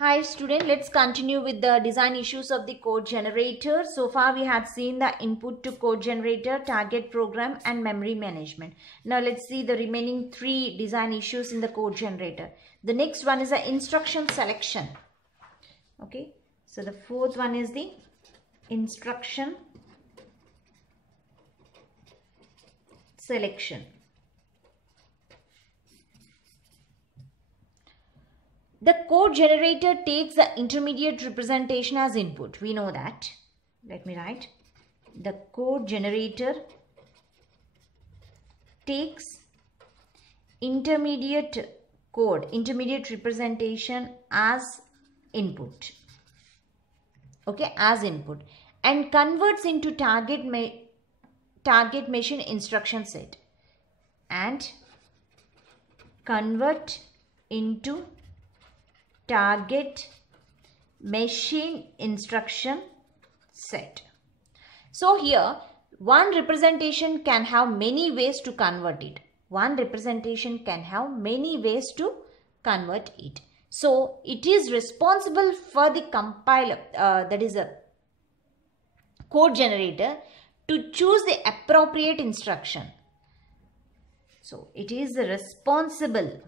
Hi student, let's continue with the design issues of the code generator. So far we had seen the input to code generator, target program and memory management. Now let's see the remaining three design issues in the code generator. The next one is the instruction selection. Okay, so the fourth one is the instruction selection. The code generator takes the intermediate representation as input. We know that. Let me write. The code generator takes intermediate representation as input. Okay, as input, and converts into target machine instruction set and convert into target machine instruction set. So here one representation can have many ways to convert it. So it is responsible for the compiler, that is a code generator, to choose the appropriate instruction. So it is responsible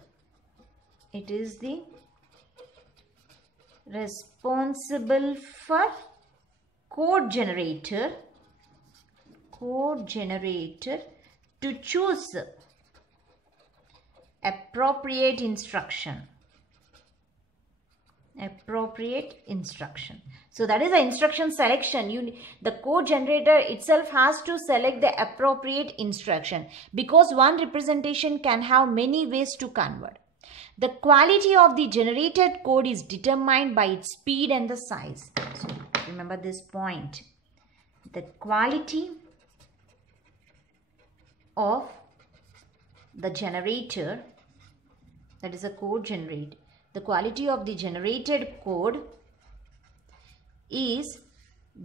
for code generator to choose appropriate instruction. So that is the instruction selection. The code generator itself has to select the appropriate instruction, because one representation can have many ways to convert. The quality of the generated code is determined by its speed and the size. So remember this point. The quality of the generator, that is a code generator, the quality of the generated code is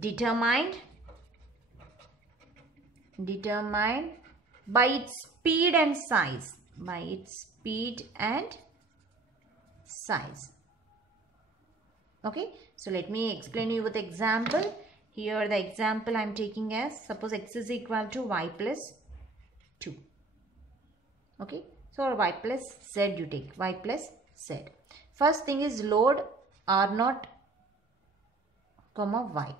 determined by its speed and size. Okay, so let me explain you with example. Here the example I am taking as, suppose x is equal to y plus 2. Okay, so y plus z you take, y plus z. First thing is load r0, y.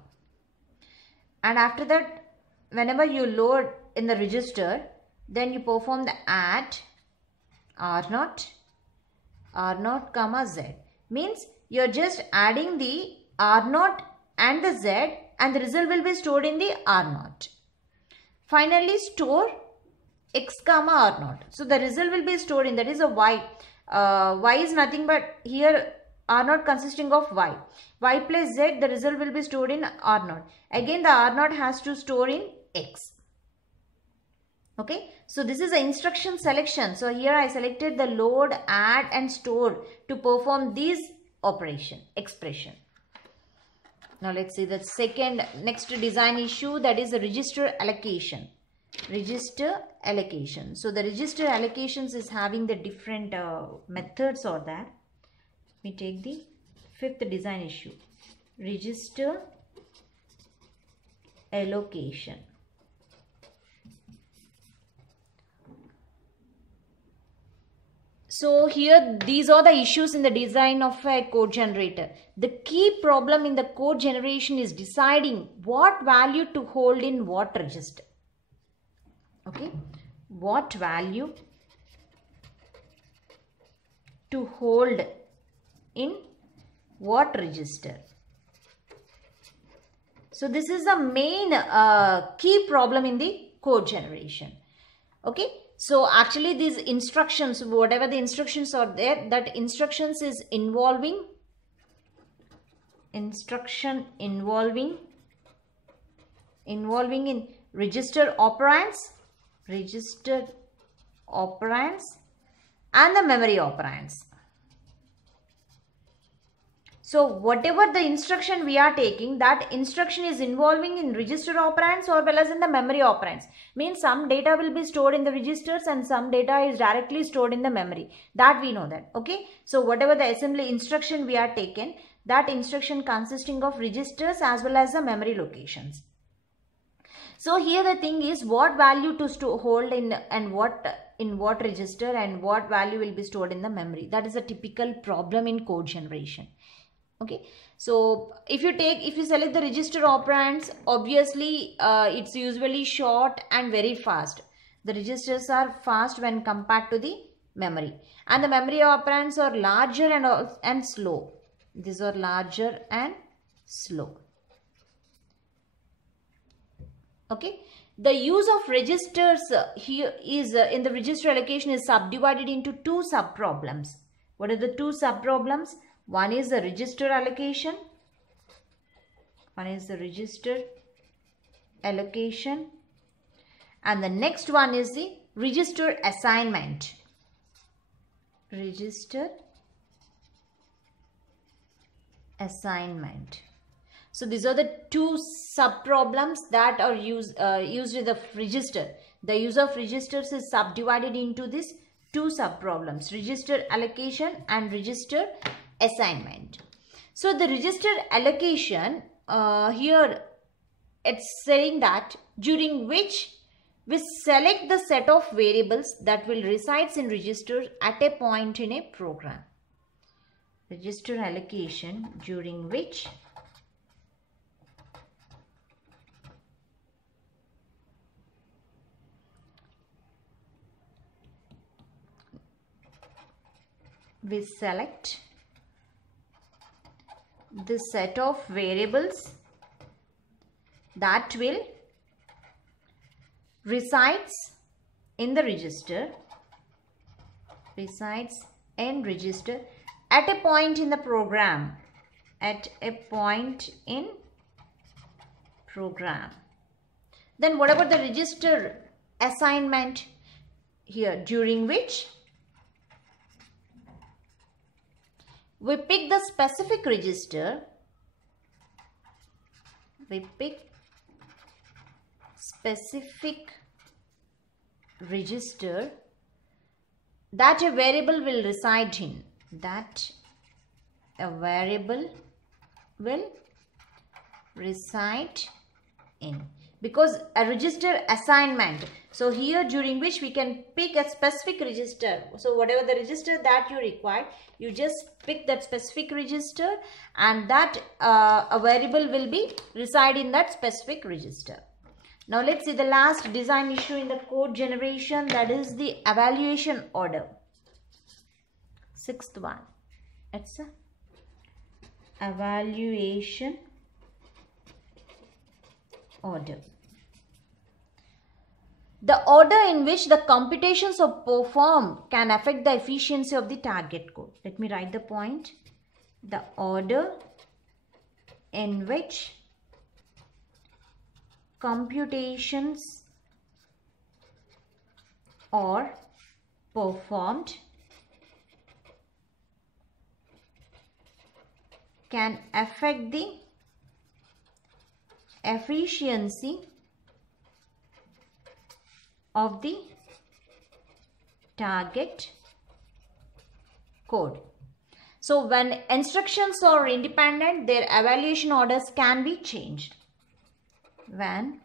And after that, whenever you load in the register, then you perform the add r0, z. Means you are just adding the r0 and the z, and the result will be stored in the r0. Finally store x comma r0. So the result will be stored in, that is a y. Y is nothing but here r0 consisting of y. Y plus z, the result will be stored in r0. Again the r0 has to store in x. Okay, so this is the instruction selection. So here I selected the load, add and store to perform these expression. Now let's see the next design issue, that is the register allocation. So the register allocations is having the different methods or that. We take the fifth design issue, register allocation. So here these are the issues in the design of a code generator. The key problem in the code generation is deciding what value to hold in what register. Okay, what value to hold in what register. So this is the main key problem in the code generation. Okay, so actually these instructions, whatever the instructions are there, that instructions is involving in register operands and the memory operands. So whatever the instruction we are taking, that instruction is involving in register operands or well as in the memory operands. Means some data will be stored in the registers and some data is directly stored in the memory. That we know that. Okay. So whatever the assembly instruction we are taken, that instruction consisting of registers as well as the memory locations. So here the thing is what value to hold in and in what register and what value will be stored in the memory. That is a typical problem in code generation. Okay, so if you select the register operands, obviously it's usually short and very fast. The registers are fast when compared to the memory, and the memory operands are larger and slow. These are larger and slow. Okay, the use of registers here is in the register allocation is subdivided into two sub problems. What are the two sub problems? One is the register allocation. One is the register allocation. And the next one is the register assignment. Register assignment. So these are the two sub problems that are used in the register. The use of registers is subdivided into these two sub problems: register allocation and register assignment. So the register allocation, here it's saying that during which we select the set of variables that will reside in register at a point in a program. Register allocation, during which we select the set of variables that will resides in the register, at a point in the program, Then what about the register assignment here, during which we pick the specific register, that a variable will reside in, because a register assignment. So here during which we can pick a specific register. So whatever the register that you require, you just pick that specific register, and that a variable will be reside in that specific register. Now let's see the last design issue in the code generation, that is the evaluation order. Sixth one, it's a evaluation order. The order in which the computations are performed can affect the efficiency of the target code. Let me write the point. The order in which computations are performed can affect the efficiency of the target code. So when instructions are independent, their evaluation orders can be changed. When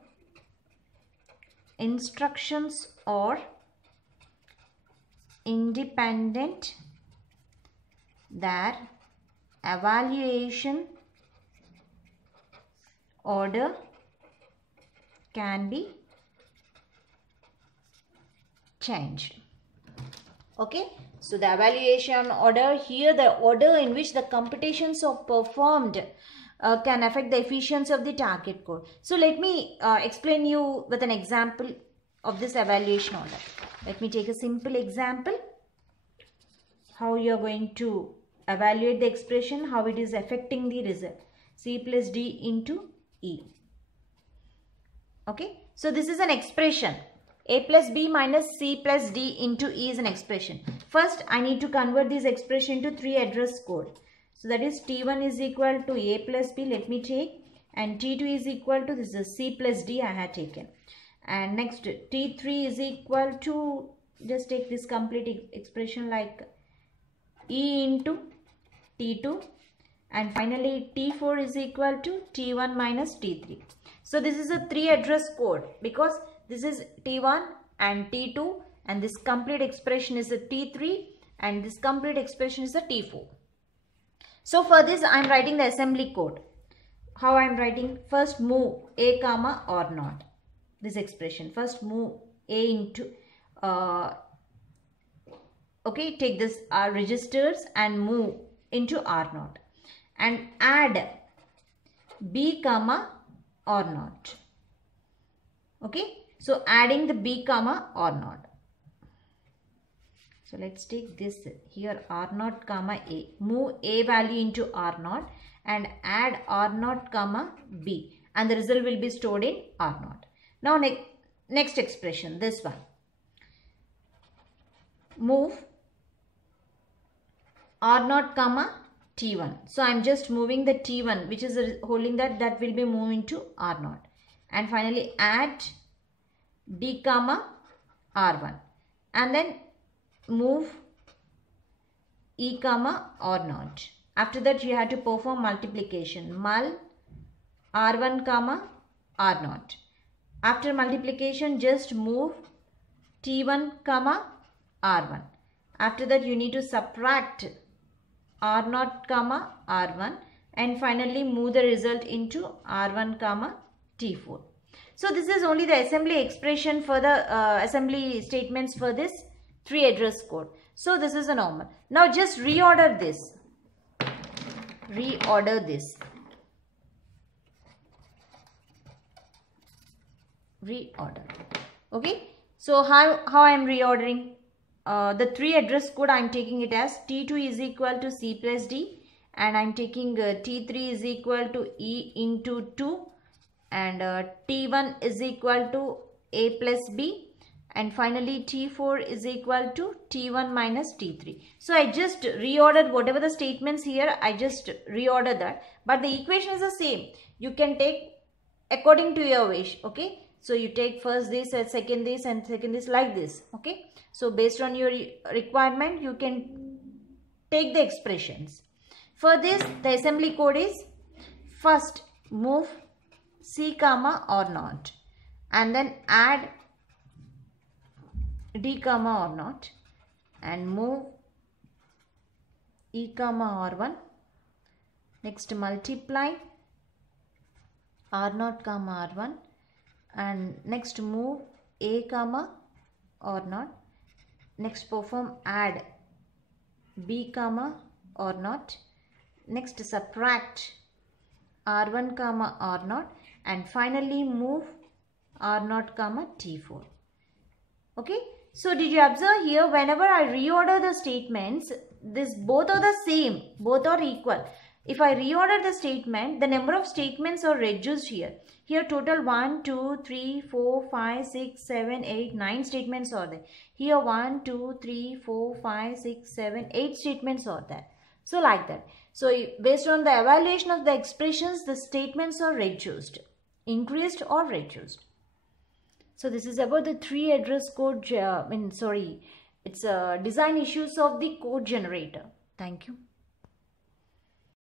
instructions are independent, their evaluation order can be changed. Okay, so the evaluation order here, the order in which the computations are performed can affect the efficiency of the target code. So let me explain you with an example of this evaluation order. Let me take a simple example how you are going to evaluate the expression, how it is affecting the result. C plus D into E. Okay, so this is an expression. A plus B minus C plus D into E is an expression. First, I need to convert this expression into 3 address code. So that is T1 is equal to A plus B, let me take, and T2 is equal to, this is C plus D I had taken. And next T3 is equal to, just take this complete expression like E into T2, and finally T4 is equal to T1 minus T3. So this is a 3 address code because this is T1 and T2 and this complete expression is a T3 and this complete expression is a T4. So for this I am writing the assembly code. How I am writing? First move A comma or not. This expression. First move A into okay, take this registers and move into R0 and add B comma or not. Okay, so adding the B comma or not. So let's take this here R0 comma A. Move A value into R0 and add R0 comma B, and the result will be stored in R0. Now next expression, this one. Move R0 comma T1. So I am just moving the T1 which is holding that will be moving to R0. And finally add D comma R1 and then move E comma R0. After that you have to perform multiplication. Mul R1 comma R0. After multiplication just move T1 comma R1. After that you need to subtract R0 comma R1 and finally move the result into R1 comma T4. So this is only the assembly expression for the assembly statements for this 3 address code. So this is a normal. Now just reorder this. Reorder this. Reorder. Okay. So how I am reordering? The 3 address code I am taking it as T2 is equal to C plus D and I am taking T3 is equal to E into 2 and T1 is equal to A plus B and finally T4 is equal to T1 minus T3. So I just reordered whatever the statements here, I just reordered that, but the equation is the same. You can take according to your wish. Okay, so you take first this and second this and second this like this. Okay, so based on your requirement you can take the expressions. For this the assembly code is first move C comma or not and then add D comma or not and move E comma R1. Next multiply R0 comma R1 and next move A comma or not. Next perform add B comma or not. Next subtract R1 comma R0 and finally move R0 comma T4. Okay, so did you observe here whenever I reorder the statements, this both are the same, both are equal. If I reorder the statement, the number of statements are reduced here. Here total 1, 2, 3, 4, 5, 6, 7, 8, 9 statements are there. Here 1, 2, 3, 4, 5, 6, 7, 8 statements are there. So like that. So based on the evaluation of the expressions, the statements are reduced, increased or reduced. So this is about the 3 address code, it's design issues of the code generator. Thank you.